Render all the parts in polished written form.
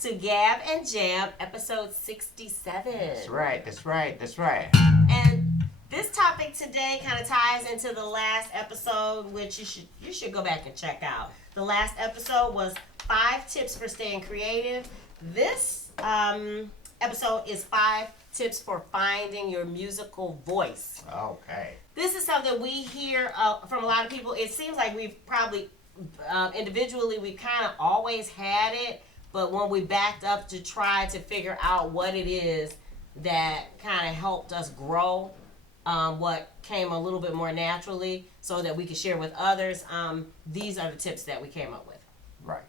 to Gab and Jam, episode 67. That's right, that's right, that's right. And this topic today kind of ties into the last episode, which you should go back and check out. The last episode was 5 tips for staying creative. This episode is 5 tips for finding your musical voice. Okay. This is something we hear from a lot of people. It seems like we've probably individually we kind of always had it, but when we backed up to try to figure out what it is that kind of helped us grow, what came a little bit more naturally so that we could share with others, these are the tips that we came up with. Right.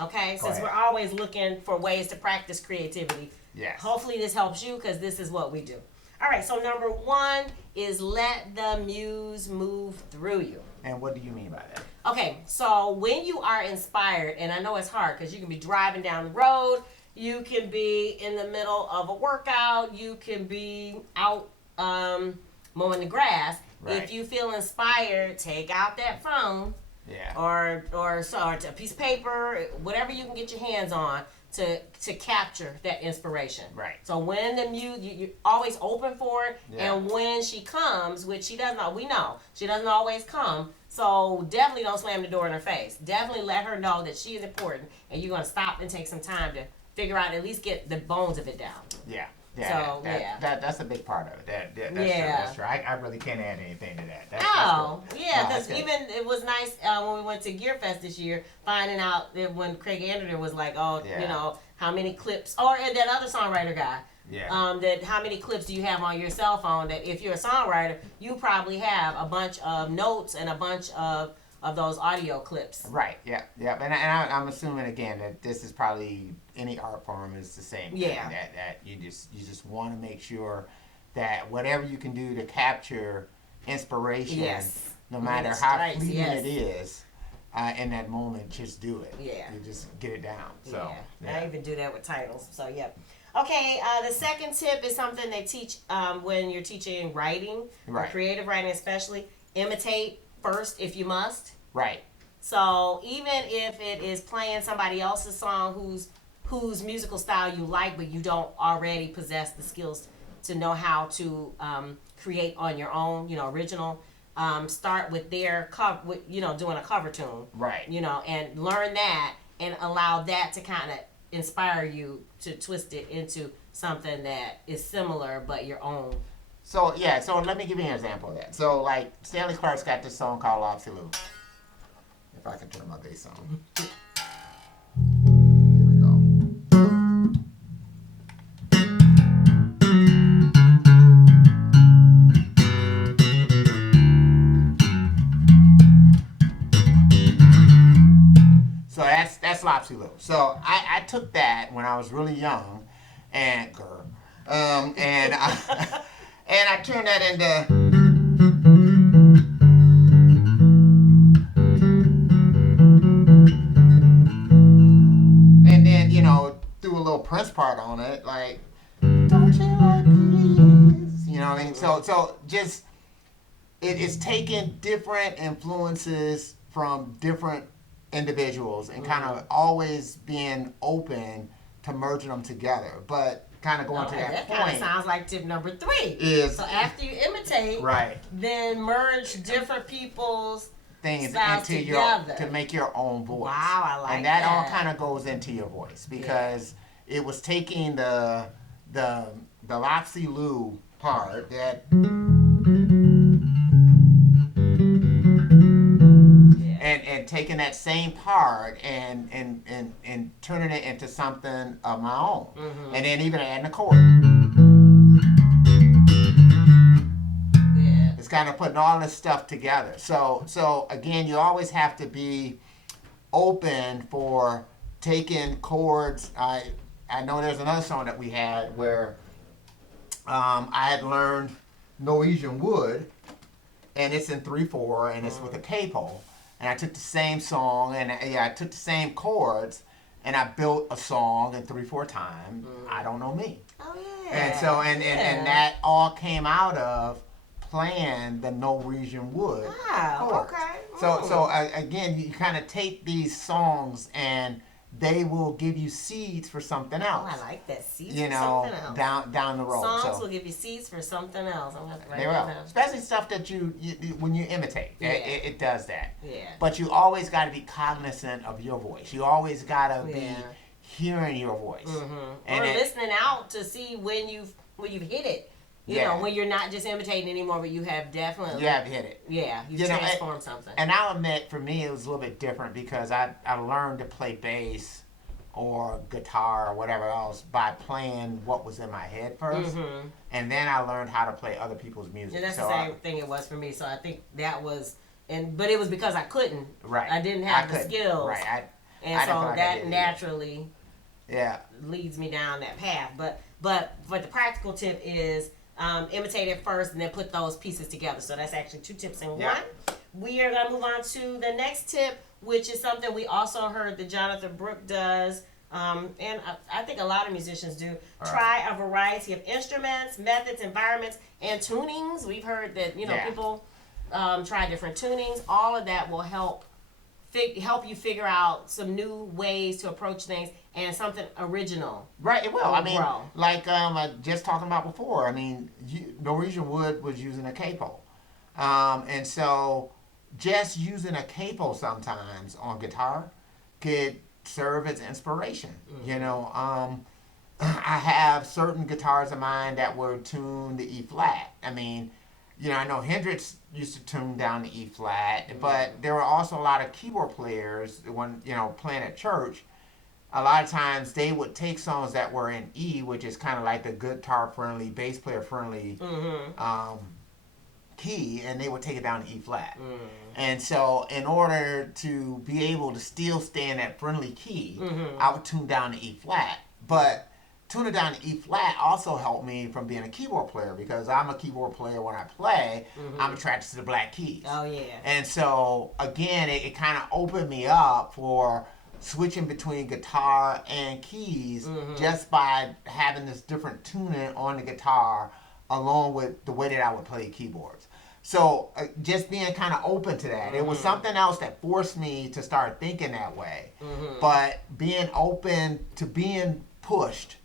Okay, since we're always looking for ways to practice creativity. Yes. Hopefully this helps you because this is what we do. All right, so number 1 is let the muse move through you. And what do you mean by that? Okay, so when you are inspired, and I know it's hard because you can be driving down the road, you can be in the middle of a workout, you can be out mowing the grass. Right. If you feel inspired, take out that phone. Yeah. Or a piece of paper, whatever you can get your hands on to capture that inspiration. Right. So when the muse, you're always open for it, and when she comes, which she doesn't, we know she doesn't always come. So definitely don't slam the door in her face. Definitely let her know that she is important, and you're gonna stop and take some time to figure out, at least get the bones of it down. Yeah. Yeah, so that's a big part of it. That's true. I really can't add anything to that. Because even it was nice when we went to Gear Fest this year, finding out that when Craig Anderton was like, you know, how many clips, and that other songwriter guy, that how many clips do you have on your cell phone? That if you're a songwriter, you probably have a bunch of notes and a bunch of those audio clips. Right. Yeah. Yeah. And I'm assuming again that this is probably any art form is the same thing. Yeah. That you just want to make sure that whatever you can do to capture inspiration, no matter how fleeting it is, in that moment, just do it. Yeah. You just get it down. So. Yeah. I even do that with titles. So Okay. The second tip is something they teach when you're teaching writing, or creative writing especially. Imitate first if you must. Right. So even if it is playing somebody else's song whose musical style you like, but you don't already possess the skills to know how to create on your own, original, start with their cover, doing a cover tune. Right. And learn that and allow that to kind of inspire you to twist it into something that is similar but your own. So let me give you an example of that. So like Stanley Clark's got this song called Lopsy Lou. If I can turn my bass on. Here we go. So that's Lopsy Lou. So I took that when I was really young and and I turned that into threw a little Prince part on it, like don't you like peace? You know what I mean? So just it's taking different influences from different individuals and kind of always being open to merging them together. But kind of going to that point. Kind of sounds like tip number 3. Is so after you imitate, then merge different people's things into to make your own voice. Wow, I like that. And that all kind of goes into your voice because it was taking the Lopsy Lou part that and taking that same part and turning it into something of my own. Mm-hmm. And then even adding a chord. It's kind of putting all this stuff together. So again, you always have to be open for taking chords. I know there's another song that we had where I had learned Norwegian wood, and it's in 3/4, and it's with a capo. And I took the same song, and I took the same chords, and I built a song in 3/4 time. I Don't Know Me. Oh yeah. And so and that all came out of playing the Norwegian wood chords. Okay. So again, you kind of take these songs and they will give you seeds for something else. Oh, I like that. Seeds You for know, something else. down the road. Songs so, will give you seeds for something else. I'm gonna write they that will, down. especially stuff that you when you imitate. Yeah. It does that. Yeah. But you always got to be cognizant of your voice. You always got to be Yeah. hearing your voice. Or listening out to see when you've hit it. You know, when you're not just imitating anymore, but you have definitely. You have to hit it. Yeah, you've transformed something. And I'll admit, for me, it was a little bit different because I learned to play bass or guitar or whatever else by playing what was in my head first. And then I learned how to play other people's music. And that's the same thing it was for me. So I think that was, but it was because I couldn't. Right. I didn't have the skills. Right. And so that naturally yeah, leads me down that path. But the practical tip is imitate it first and then put those pieces together. So that's actually 2 tips in one. We are going to move on to the next tip, which is something we also heard that Jonathan Brooke does. And I think a lot of musicians do. Try a variety of instruments, methods, environments, and tunings. We've heard that, people try different tunings. All of that will help you figure out some new ways to approach things and something original. Right, it will. I mean, grow. like I just talking about before, I mean, Norwegian Wood was using a capo. And so just using a capo sometimes on guitar could serve as inspiration. I have certain guitars of mine that were tuned to E flat. I mean, I know Hendrix used to tune down to E flat, but there were also a lot of keyboard players when, playing at church. A lot of times they would take songs that were in E, which is kind of like the guitar friendly, bass player friendly key, and they would take it down to E flat. And so in order to be able to still stay in that friendly key, I would tune down to E flat. But tuning down to E flat also helped me from being a keyboard player, because I'm a keyboard player. When I play, I'm attracted to the black keys. Oh, yeah. And so, again, it kind of opened me up for switching between guitar and keys just by having this different tuning on the guitar along with the way that I would play keyboards. So just being kind of open to that. It was something else that forced me to start thinking that way. But being open to being pushed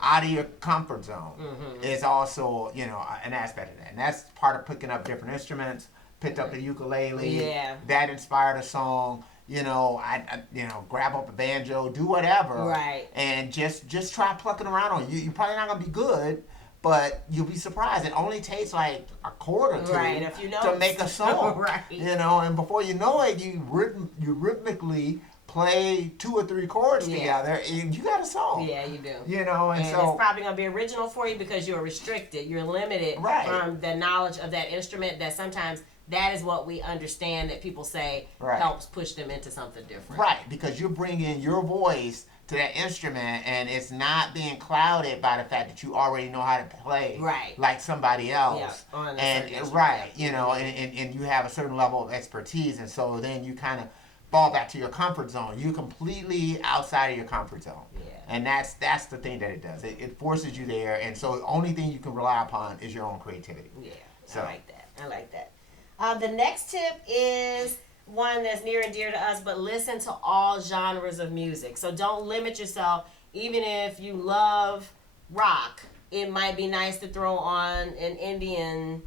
out of your comfort zone is also, an aspect of that. And that's part of picking up different instruments. Picked up the ukulele. Yeah. That inspired a song. I grab up a banjo, do whatever. Right. And just try plucking around on it. You're probably not going to be good, but you'll be surprised. It only takes like a chord or two a few notes to make a song. Right. And before you know it, you rhythmically play 2 or 3 chords together, and you got a song. Yeah, you do. And so it's probably going to be original for you because you're restricted. You're limited from the knowledge of that instrument, that sometimes that is what we understand that people say helps push them into something different. Right, because you're bringing your voice to that instrument, and it's not being clouded by the fact that you already know how to play like somebody else. And and you have a certain level of expertise, and so then you kind of fall back to your comfort zone. You're completely outside of your comfort zone. And that's the thing that it does. It forces you there, and so the only thing you can rely upon is your own creativity. I like that. The next tip is one that's near and dear to us, but listen to all genres of music. So don't limit yourself. Even if you love rock, it might be nice to throw on an Indian,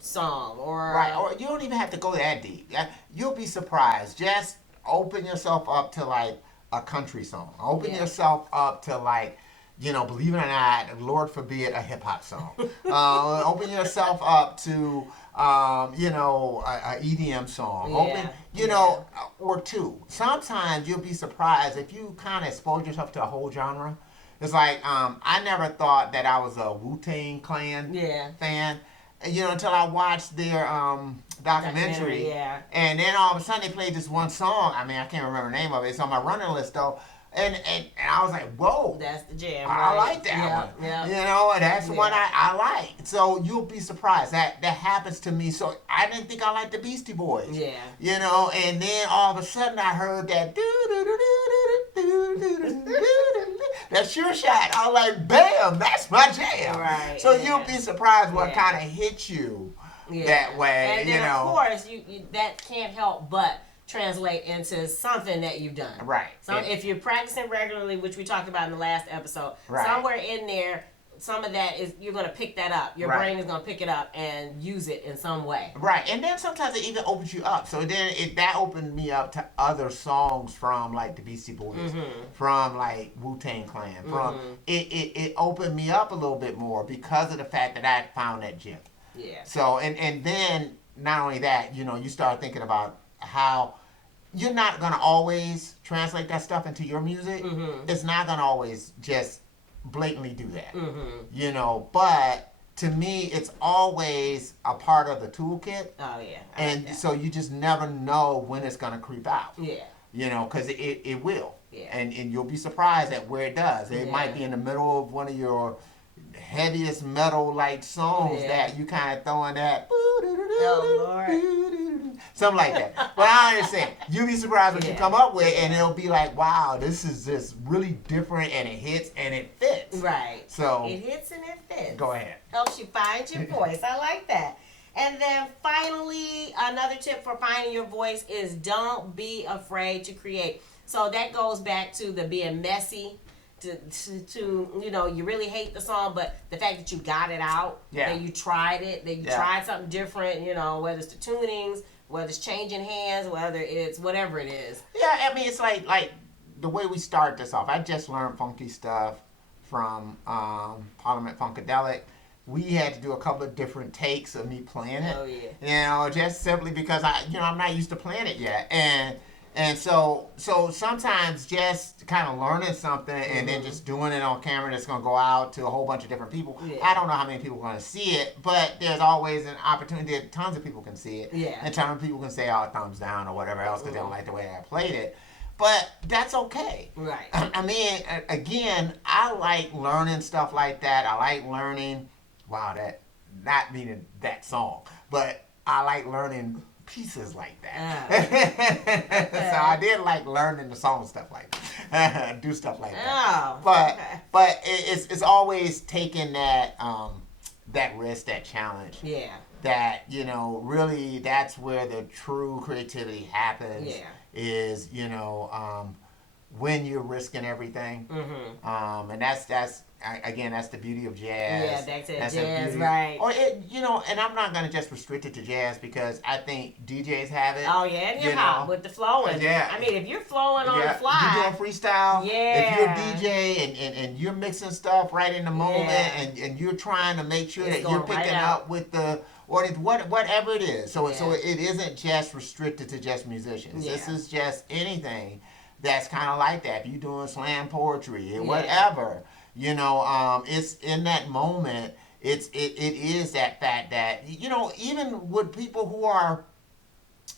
song or you don't even have to go that deep. You'll be surprised. Just open yourself up to like a country song. Open yourself up to like, believe it or not, Lord forbid, a hip hop song. Open yourself up to a EDM song. Or 2. Sometimes you'll be surprised if you kind of expose yourself to a whole genre. It's like I never thought that I was a Wu-Tang Clan fan. Until I watched their documentary. And then all of a sudden they played this one song. I mean, I can't remember the name of it. It's on my running list though. And I was like, whoa. That's the jam. I like that one. And that's the one I like. So you'll be surprised. That happens to me. So I didn't think I liked the Beastie Boys. And then all of a sudden I heard that that Sure Shot. I was like, bam, that's my jam. So you'll be surprised what kind of hits you that way. And then of course you that can't help but translate into something that you've done. Right. So if you're practicing regularly, which we talked about in the last episode, Right. somewhere in there, some of that is you're going to pick that up. Your Right. brain is going to pick it up and use it in some way. Right, and then sometimes it even opens you up. So then that opened me up to other songs from like the Beastie Boys, from like Wu-Tang Clan. From it opened me up a little bit more because of the fact that I had found that gem. Yeah. So and then not only that, you know, you start thinking about how you're not gonna always translate that stuff into your music. It's not gonna always just blatantly do that. You know, but to me, it's always a part of the toolkit. Oh yeah. And so you just never know when it's gonna creep out. Yeah. You know, because it will. Yeah. And you'll be surprised at where it does. It might be in the middle of one of your heaviest metal like songs that you kind of throwing that. Oh Lord. Something like that. But I understand. You'll be surprised what you come up with, and it'll be like, wow, this is just really different, and it hits and it fits. Right. So it hits and it fits. Go ahead. Helps you find your voice. I like that. And then finally, another tip for finding your voice is don't be afraid to create. So that goes back to the being messy. To you know, you really hate the song, but the fact that you got it out, that you tried it, that you tried something different, you know, whether it's the tunings, whether it's changing hands, whether it's whatever it is. Yeah, I mean, it's like the way we start this off. I just learned funky stuff from Parliament Funkadelic. We had to do a couple of different takes of me playing it. Oh yeah. You know, just simply because I'm not used to playing it yet, and so sometimes just kind of learning something and then just doing it on camera that's going to go out to a whole bunch of different people. Yeah. I don't know how many people are going to see it, but there's always an opportunity that tons of people can see it. Yeah. And tons of people can say, oh, thumbs down or whatever else because they don't like the way I played it. But that's okay. Right. I mean, again, I like learning stuff like that. I like learning, not meaning that song, but I like learning pieces like that. So I did like learning the song stuff like that. Do stuff like that. But it's always taking that risk, that challenge. Yeah. That, you know, really that's where the true creativity happens. Yeah. Is, you know, when you're risking everything. And that's again, that's the beauty of jazz. Yeah, that's jazz, beauty. right. Or you know, and I'm not gonna just restrict it to jazz because I think DJs have it. Oh yeah, and hip hop with the flowing. Yeah. I mean, if you're flowing on the fly, you're doing freestyle. Yeah. If you're a DJ and you're mixing stuff right in the moment and you're trying to make sure that you're picking up with the whatever it is. So it isn't just restricted to just musicians. Yeah. This is just anything that's kind of like that. If you're doing slam poetry or whatever. You know, it's in that moment. It is that fact that, you know, even with people who are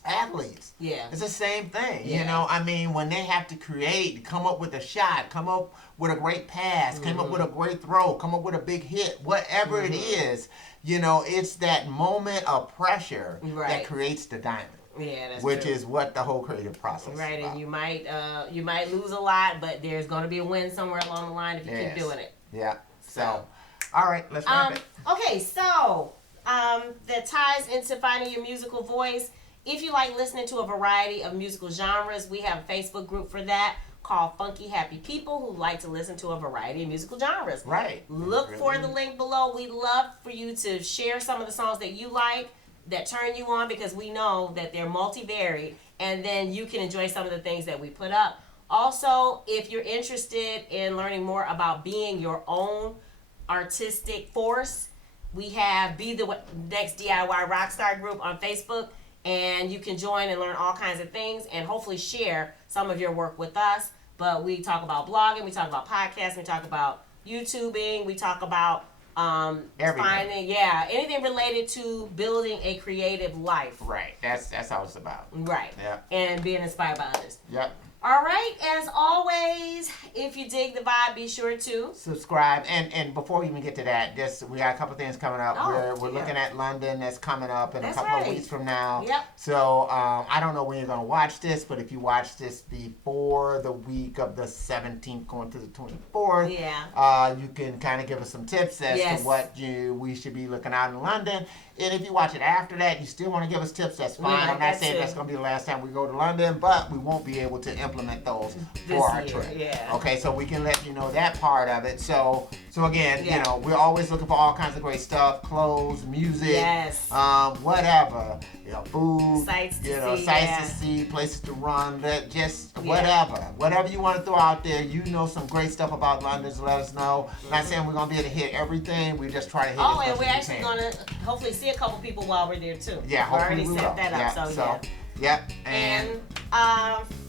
athletes, it's the same thing. You know, I mean, when they have to create, come up with a shot, come up with a great pass, come up with a great throw, come up with a big hit, whatever it is, you know, it's that moment of pressure that creates the diamond. Yeah, that's which true. is what the whole creative process is about. And you might lose a lot, but there's going to be a win somewhere along the line if you keep doing it. Yeah. So, all right, let's wrap it. Okay, so that ties into finding your musical voice. If you like listening to a variety of musical genres, we have a Facebook group for that called Funky Happy People who like to listen to a variety of musical genres. Right. Look for the link below. We'd love for you to share some of the songs that you like, that turn you on, because we know that they're multivariate, and then you can enjoy some of the things that we put up. Also, if you're interested in learning more about being your own artistic force, we have Be the Next DIY Rockstar group on Facebook, and you can join and learn all kinds of things and hopefully share some of your work with us. But we talk about blogging, we talk about podcasting, we talk about YouTubing, we talk about finding anything related to building a creative life. Right. That's all it's about. Right. Yeah. And being inspired by others. Yep. All right. As always, if if you dig the vibe, be sure to subscribe. And before we even get to that, just we got a couple things coming up. We're looking at London that's coming up in a couple of weeks from now. Yep. So I don't know when you're gonna watch this, but if you watch this before the week of the 17th going to the 24th, you can kind of give us some tips as to what we should be looking out in London. And if you watch it after that, you still want to give us tips, that's fine. I'm not saying that's going to be the last time we go to London, but we won't be able to implement those for our trip. Okay, so we can let you know that part of it. So again, you know, we're always looking for all kinds of great stuff, clothes, music, whatever. You know, food, sights to see, places to run, just whatever you want to throw out there. You know some great stuff about London, so let us know. Not saying we're going to be able to hit everything. We just try to hit as much and we're as actually going to hopefully see a couple people while we're there too. Yeah, hopefully we already set that up. And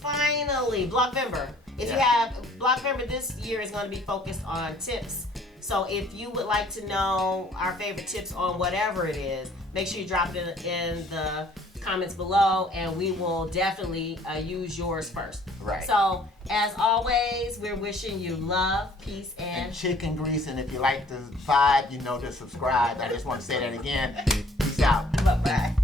finally, Blockvember. If you have Blockvember this year is going to be focused on tips. So if you would like to know our favorite tips on whatever it is, make sure you drop it in the comments below, and we will definitely use yours first. Right. So as always, we're wishing you love, peace, and chicken grease. And if you like the vibe, you know to subscribe. I just want to say that again. Peace out. Bye-bye.